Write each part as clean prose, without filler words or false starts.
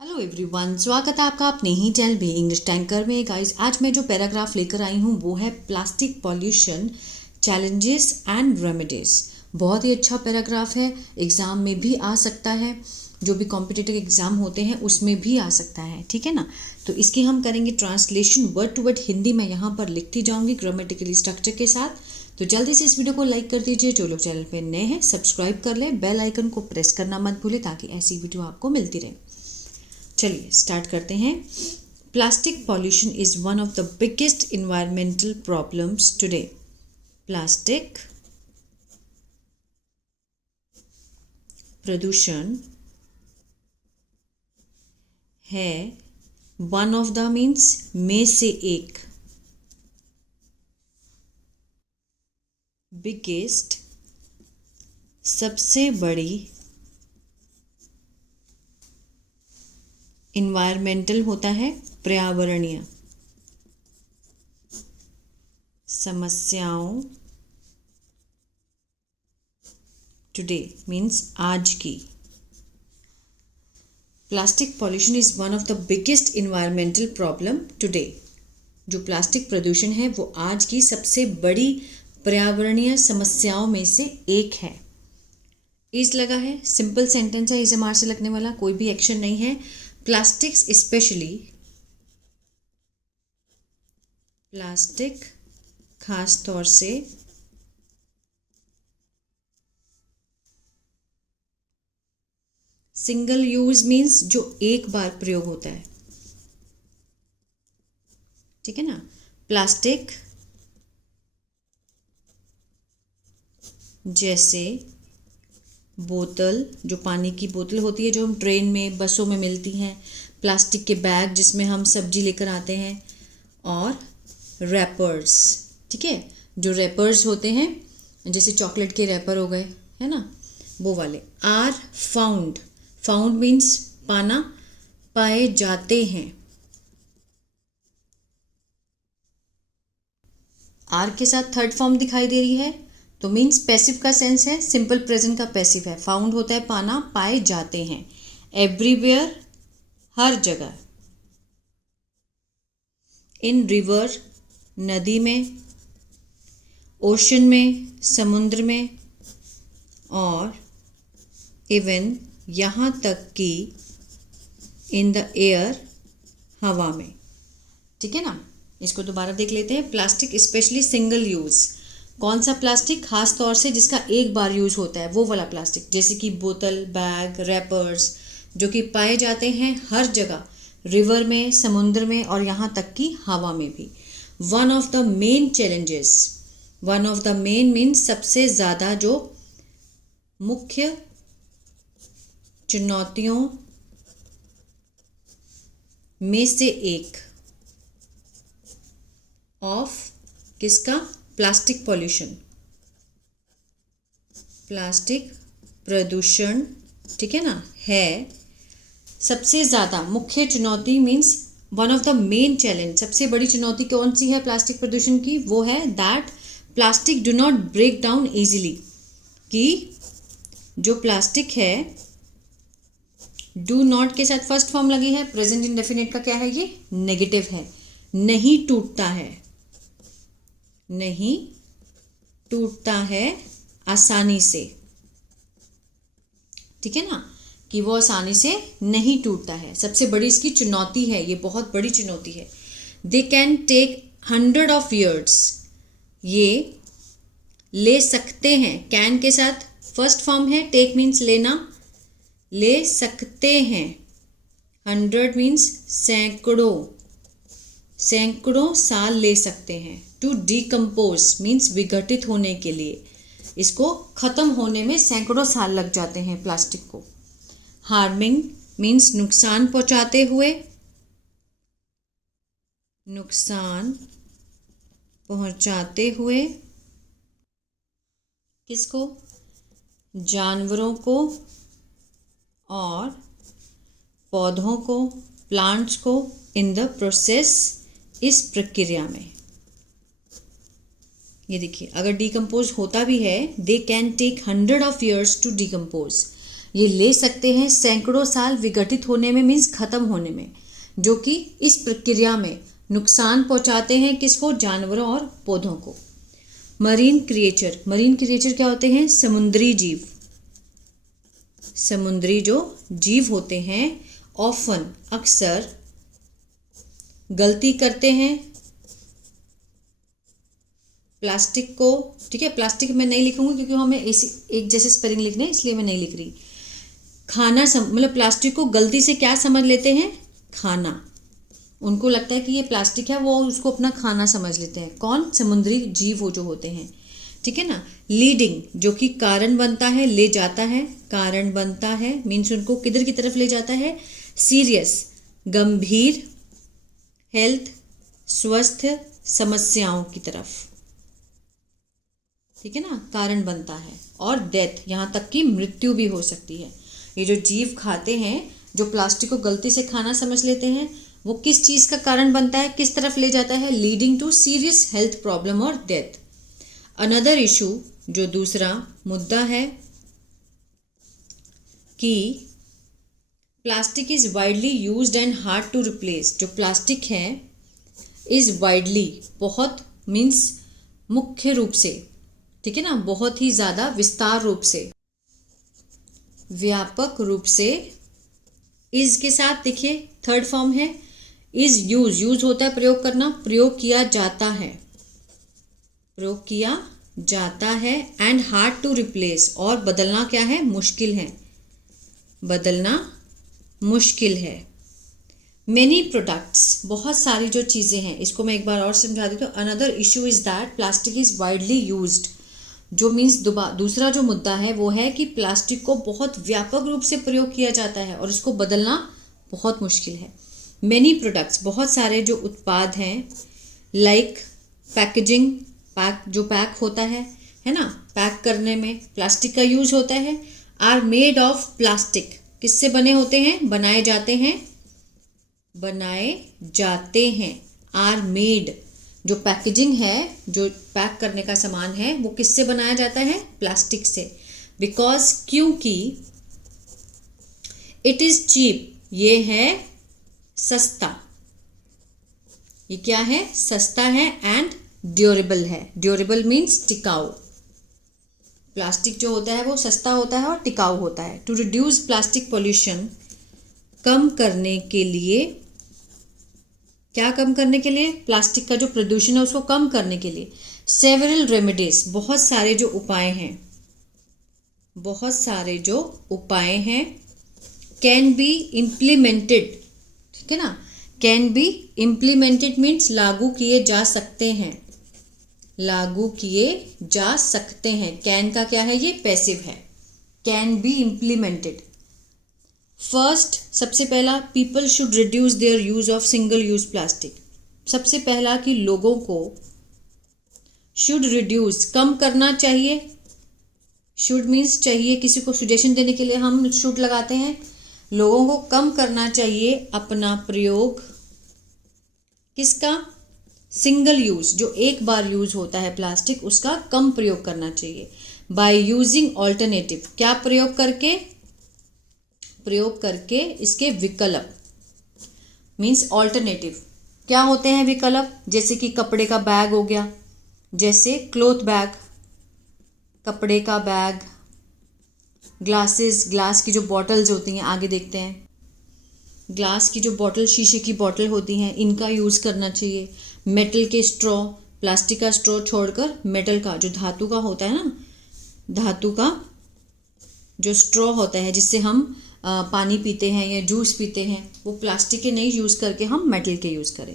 Hello everyone, स्वागत है आपका अपने ही चैनल भी इंग्लिश टैंकर में। गाइस, आज मैं जो पैराग्राफ लेकर आई हूँ वो है plastic pollution challenges and remedies. बहुत ही अच्छा पैराग्राफ है, एग्ज़ाम में भी आ सकता है, जो भी कॉम्पिटिटिव एग्ज़ाम होते हैं उसमें भी आ सकता है, ठीक है ना। तो इसकी हम करेंगे translation, word to word Hindi मैं यहाँ पर लिखती जाऊँगी ग्रामेटिकली स्ट्रक्चर के साथ। तो जल्दी से इस वीडियो को लाइक कर दीजिए, जो लोग चैनल पर नए हैं सब्सक्राइब कर लें, बेल आइकन को प्रेस करना मत भूलें ताकि ऐसी वीडियो आपको मिलती रहे। चलिए स्टार्ट करते हैं। Plastic pollution is one of the biggest environmental problems today. Plastic प्रदूषण है वन ऑफ द मीन्स में से एक, बिगेस्ट सबसे बड़ी, इन्वायरमेंटल होता है पर्यावरणीय, समस्याओं टुडे मीन्स आज की। Plastic pollution is one of the biggest environmental problem today. जो प्लास्टिक प्रदूषण है वो आज की सबसे बड़ी पर्यावरणीय समस्याओं में से एक है। इज लगा है, सिंपल सेंटेंस है, इज एम आर से लगने वाला, कोई भी एक्शन नहीं है। प्लास्टिक्स स्पेशली, प्लास्टिक खास तौर से, सिंगल यूज मीन्स जो एक बार प्रयोग होता है, ठीक है ना। प्लास्टिक जैसे बोतल, जो पानी की बोतल होती है जो हम ट्रेन में बसों में मिलती हैं, प्लास्टिक के बैग जिसमें हम सब्जी लेकर आते हैं, और रैपर्स, ठीक है, जो रैपर्स होते हैं जैसे चॉकलेट के रैपर हो गए, है ना, वो वाले। आर फाउंड, फाउंड मीन्स पाना, पाए जाते हैं। आर के साथ थर्ड फॉर्म दिखाई दे रही है तो मीन्स पैसिव का सेंस है, सिंपल प्रेजेंट का पैसिव है। फाउंड होता है पाना, पाए जाते हैं। एवरीवेयर हर जगह। इन रिवर नदी में, ओशन में समुद्र में, और इवन यहाँ तक कि इन द एयर हवा में, ठीक है ना। इसको दोबारा देख लेते हैं। प्लास्टिक स्पेशली सिंगल यूज़, कौन सा प्लास्टिक, खास तौर से जिसका एक बार यूज़ होता है वो वाला प्लास्टिक, जैसे कि बोतल, बैग, रैपर्स, जो कि पाए जाते हैं हर जगह, रिवर में, समुद्र में, और यहाँ तक कि हवा में भी। One of the main challenges, one of the main means सबसे ज़्यादा, जो मुख्य चुनौतियों में से एक, ऑफ किसका, प्लास्टिक पॉल्यूशन, प्लास्टिक प्रदूषण, ठीक है ना, है सबसे ज़्यादा। मुख्य चुनौती means one of the main challenge, सबसे बड़ी चुनौती कौन सी है प्लास्टिक प्रदूषण की, वो है that plastic do not break down easily, कि जो प्लास्टिक है, डू नॉट के साथ फर्स्ट फॉर्म लगी है, प्रेजेंट इंडेफिनिट का क्या है, ये नेगेटिव है, नहीं टूटता है, नहीं टूटता है आसानी से, ठीक है ना, कि वो आसानी से नहीं टूटता है। सबसे बड़ी इसकी चुनौती है, ये बहुत बड़ी चुनौती है। They can take 100 of years, ये ले सकते हैं, कैन के साथ फर्स्ट फॉर्म है, टेक मीन्स लेना, ले सकते हैं, 100 मीन्स सैकड़ों, सैकड़ों साल ले सकते हैं। टू डिकम्पोज मीन्स विघटित होने के लिए, इसको ख़त्म होने में सैकड़ों साल लग जाते हैं प्लास्टिक को। हार्मिंग मीन्स नुकसान पहुंचाते हुए, नुकसान पहुंचाते हुए, किसको, जानवरों को और पौधों को, प्लांट्स को, इन द प्रोसेस, इस प्रक्रिया में। ये देखिए, अगर डिकम्पोज होता भी है, they can take 100 of years to decompose, ये ले सकते हैं सैकड़ों साल विघटित होने में, मीन्स खत्म होने में, जो कि इस प्रक्रिया में नुकसान पहुंचाते हैं किसको, जानवरों और पौधों को। मरीन क्रिएचर, मरीन क्रिएचर क्या होते हैं, समुद्री जीव। समुद्री जो जीव होते हैं ऑफन, अक्सर गलती करते हैं प्लास्टिक को, ठीक है, प्लास्टिक मैं नहीं लिखूंगी क्योंकि हमें एक जैसे स्पेलिंग लिखने हैं, इसलिए मैं नहीं लिख रही। खाना मतलब प्लास्टिक को गलती से क्या समझ लेते हैं, खाना। उनको लगता है कि ये प्लास्टिक है, वो उसको अपना खाना समझ लेते हैं। कौन, समुद्री जीव हो जो होते हैं, ठीक है ना। लीडिंग, जो कि कारण बनता है, ले जाता है, कारण बनता है, मीन्स उनको किधर की तरफ ले जाता है, सीरियस, गंभीर, हेल्थ, स्वस्थ समस्याओं की तरफ, ठीक है ना, कारण बनता है। और डेथ, यहाँ तक कि मृत्यु भी हो सकती है। ये जो जीव खाते हैं, जो प्लास्टिक को गलती से खाना समझ लेते हैं, वो किस चीज़ का कारण बनता है, किस तरफ ले जाता है, leading to serious health problem और डेथ। अनदर इशू, जो दूसरा मुद्दा है कि plastic is widely used and hard to replace. जो प्लास्टिक है इज वाइडली, बहुत मीन्स मुख्य रूप से, ठीक है ना, बहुत ही ज़्यादा विस्तार रूप से, व्यापक रूप से। इज के साथ देखिए थर्ड फॉर्म है इज यूज, यूज होता है प्रयोग करना, प्रयोग किया जाता है, प्रयोग किया जाता है। एंड हार्ड टू रिप्लेस, और बदलना क्या है, मुश्किल है, बदलना मुश्किल है। मेनी प्रोडक्ट्स, बहुत सारी जो चीज़ें हैं, इसको मैं एक बार और समझा देती हूँ। Another issue is that plastic is widely used, जो मीन्स दूसरा जो मुद्दा है वो है कि प्लास्टिक को बहुत व्यापक रूप से प्रयोग किया जाता है और इसको बदलना बहुत मुश्किल है। मेनी प्रोडक्ट्स, बहुत सारे जो उत्पाद हैं, लाइक पैकेजिंग, पैक जो पैक होता है ना, पैक करने में प्लास्टिक का यूज होता है। आर मेड ऑफ प्लास्टिक, किससे बने होते हैं, बनाए जाते हैं, बनाए जाते हैं। आर मेड, जो पैकेजिंग है, जो पैक करने का सामान है, वो किससे बनाया जाता है, प्लास्टिक से। बिकॉज, क्योंकि इट इज चीप, ये है सस्ता, ये क्या है, सस्ता है। एंड ड्यूरेबल है, ड्यूरेबल मीन्स टिकाऊ। प्लास्टिक जो होता है वो सस्ता होता है और टिकाऊ होता है। टू रिड्यूस प्लास्टिक पोल्यूशन, कम करने के लिए, क्या कम करने के लिए, प्लास्टिक का जो प्रदूषण है उसको कम करने के लिए। सेवरल रेमेडीज, बहुत सारे जो उपाय हैं, बहुत सारे जो उपाय हैं। कैन बी इम्प्लीमेंटेड, ठीक है ना, कैन बी इम्प्लीमेंटेड मीन्स लागू किए जा सकते हैं, लागू किए जा सकते हैं। कैन का क्या है, ये पैसिव है, कैन बी इम्प्लीमेंटेड। फर्स्ट, सबसे पहला, people should reduce there use of single use plastic. सबसे पहला कि लोगों को शुड रिड्यूस, कम करना चाहिए। शुड मीन्स चाहिए, किसी को सजेशन देने के लिए हम शुड लगाते हैं। लोगों को कम करना चाहिए अपना प्रयोग, किसका, सिंगल यूज, जो एक बार यूज होता है प्लास्टिक, उसका कम प्रयोग करना चाहिए। बाय यूजिंग ऑल्टरनेटिव, क्या प्रयोग करके, प्रयोग करके इसके विकल्प, मीन्स ऑल्टरनेटिव। क्या होते हैं विकल्प, जैसे कि कपड़े का बैग हो गया, जैसे क्लॉथ बैग, कपड़े का बैग, ग्लासेस, ग्लास की जो बॉटल्स होती हैं, आगे देखते हैं, ग्लास की जो बॉटल, शीशे की बॉटल होती हैं, इनका यूज़ करना चाहिए। मेटल के स्ट्रॉ, प्लास्टिक का स्ट्रॉ छोड़कर मेटल का, जो धातु का होता है ना, धातु का जो स्ट्रॉ होता है जिससे हम पानी पीते हैं या जूस पीते हैं, वो प्लास्टिक के नहीं यूज़ करके हम मेटल के यूज़ करें।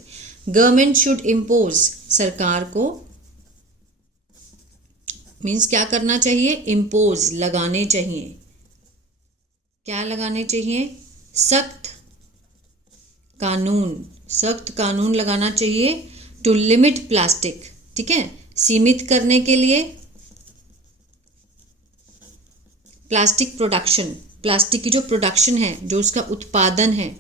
गवर्नमेंट शुड इम्पोज, सरकार को मीन्स क्या करना चाहिए, इम्पोज, लगाने चाहिए। क्या लगाने चाहिए, सख्त कानून, सख्त कानून लगाना चाहिए। टू लिमिट प्लास्टिक, ठीक है, सीमित करने के लिए। प्लास्टिक प्रोडक्शन, प्लास्टिक की जो प्रोडक्शन है, जो उसका उत्पादन है,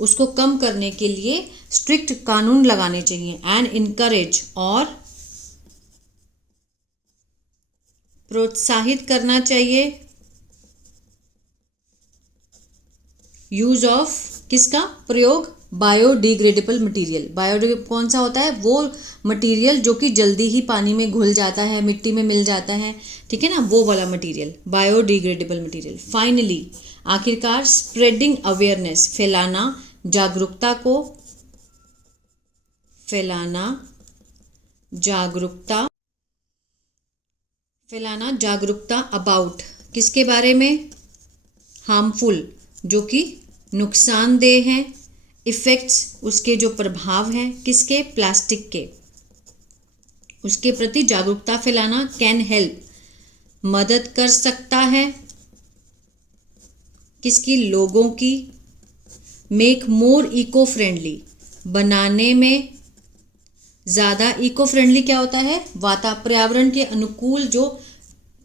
उसको कम करने के लिए स्ट्रिक्ट कानून लगाने चाहिए। एंड इनकरेज, और प्रोत्साहित करना चाहिए, यूज ऑफ किसका प्रयोग, बायोडिग्रेडेबल मटेरियल। बायोडिग्रेडेबल कौन सा होता है, वो मटेरियल जो कि जल्दी ही पानी में घुल जाता है, मिट्टी में मिल जाता है, ठीक है ना, वो वाला मटेरियल, बायोडिग्रेडेबल मटेरियल। फाइनली आखिरकार स्प्रेडिंग अवेयरनेस, फैलाना जागरूकता को, फैलाना जागरूकता, फैलाना जागरूकता अबाउट किसके बारे में, हार्मफुल जो कि नुकसानदेह हैं, इफ़ेक्ट्स उसके जो प्रभाव हैं किसके, प्लास्टिक के, उसके प्रति जागरूकता फैलाना, कैन हेल्प मदद कर सकता है, किसकी, लोगों की, मेक मोर इको फ्रेंडली बनाने में, ज़्यादा इको फ्रेंडली क्या होता है, पर्यावरण के अनुकूल जो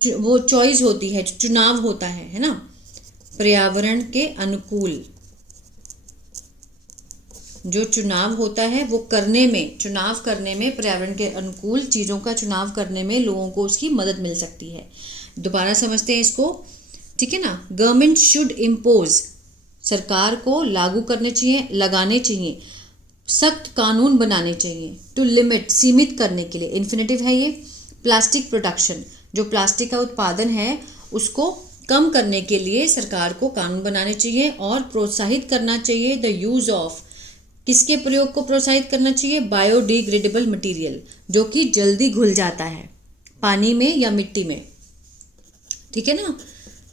वो चॉइस होती है, चुनाव होता है ना, पर्यावरण के अनुकूल जो चुनाव होता है वो करने में, चुनाव करने में, पर्यावरण के अनुकूल चीज़ों का चुनाव करने में लोगों को उसकी मदद मिल सकती है। दोबारा समझते हैं इसको, ठीक है ना। गवर्नमेंट शुड इम्पोज, सरकार को लागू करने चाहिए, लगाने चाहिए, सख्त कानून बनाने चाहिए, टू लिमिट सीमित करने के लिए, इन्फिनेटिव है ये, प्लास्टिक प्रोडक्शन जो प्लास्टिक का उत्पादन है उसको कम करने के लिए सरकार को कानून बनाने चाहिए, और प्रोत्साहित करना चाहिए द यूज़ ऑफ, किसके प्रयोग को प्रोत्साहित करना चाहिए, बायोडिग्रेडेबल मटेरियल जो कि जल्दी घुल जाता है पानी में या मिट्टी में, ठीक है ना,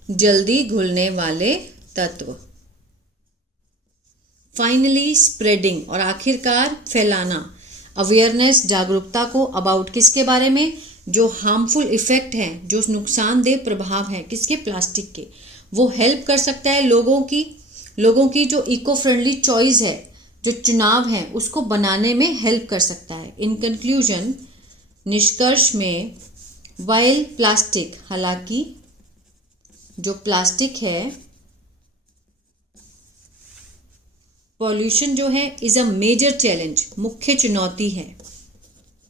जल्दी घुलने वाले तत्व। फाइनली स्प्रेडिंग, और आखिरकार फैलाना, अवेयरनेस जागरूकता को, अबाउट किसके बारे में, जो हार्मफुल इफेक्ट हैं, जो नुकसानदेह प्रभाव हैं किसके, प्लास्टिक के, वो हेल्प कर सकता है लोगों की जो इको फ्रेंडली चॉइस है, जो चुनाव है उसको बनाने में हेल्प कर सकता है। इन कंक्लूजन, निष्कर्ष में, वाइल प्लास्टिक, हालांकि जो प्लास्टिक है, पॉल्यूशन जो है इज अ मेजर चैलेंज, मुख्य चुनौती है,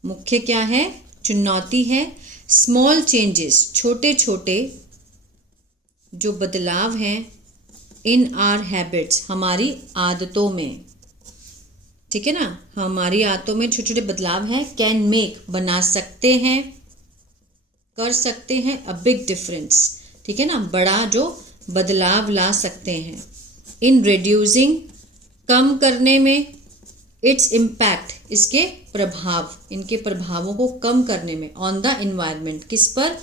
मुख्य क्या है, चुनौती है। स्मॉल चेंजेस, छोटे छोटे जो बदलाव हैं, इन आर हैबिट्स, हमारी आदतों में, ठीक है ना, हमारी आदतों में छोटे छोटे बदलाव हैं, कैन मेक बना सकते हैं, कर सकते हैं, अ बिग डिफरेंस, ठीक है ना, बड़ा जो बदलाव ला सकते हैं। इन रिड्यूसिंग, कम करने में, इट्स इम्पैक्ट, इसके प्रभाव, इनके प्रभावों को कम करने में, ऑन द इन्वायरमेंट, किस पर,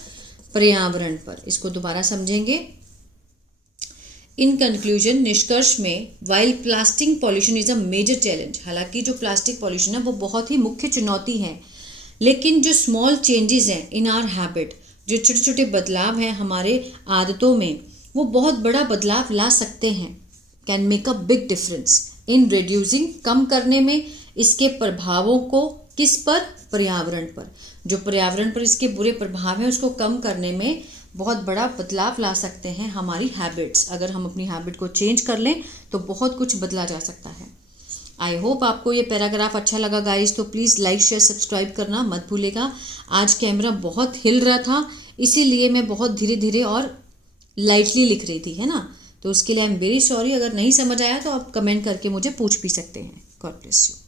पर्यावरण पर। इसको दोबारा समझेंगे। इन कंक्लूजन, निष्कर्ष में, while plastic pollution is a major challenge, हालांकि जो प्लास्टिक पॉल्यूशन है वो बहुत ही मुख्य चुनौती है, लेकिन जो स्मॉल चेंजेस हैं इन आवर हैबिट, जो छोटे छोटे बदलाव हैं हमारे आदतों में, वो बहुत बड़ा बदलाव ला सकते हैं, can make a big difference in reducing, कम करने में, इसके प्रभावों को, किस पर, पर्यावरण पर, जो पर्यावरण पर इसके बुरे प्रभाव हैं उसको कम करने में बहुत बड़ा बदलाव ला सकते हैं हमारी हैबिट्स। अगर हम अपनी हैबिट को चेंज कर लें तो बहुत कुछ बदला जा सकता है। आई होप आपको ये पैराग्राफ अच्छा लगा गाइस, तो प्लीज़ लाइक शेयर सब्सक्राइब करना मत भूलेगा। आज कैमरा बहुत हिल रहा था, इसीलिए मैं बहुत धीरे धीरे और लाइटली लिख रही थी, है ना, तो उसके लिए आई एम वेरी सॉरी। अगर नहीं समझ आया तो आप कमेंट करके मुझे पूछ भी सकते हैं। God bless you.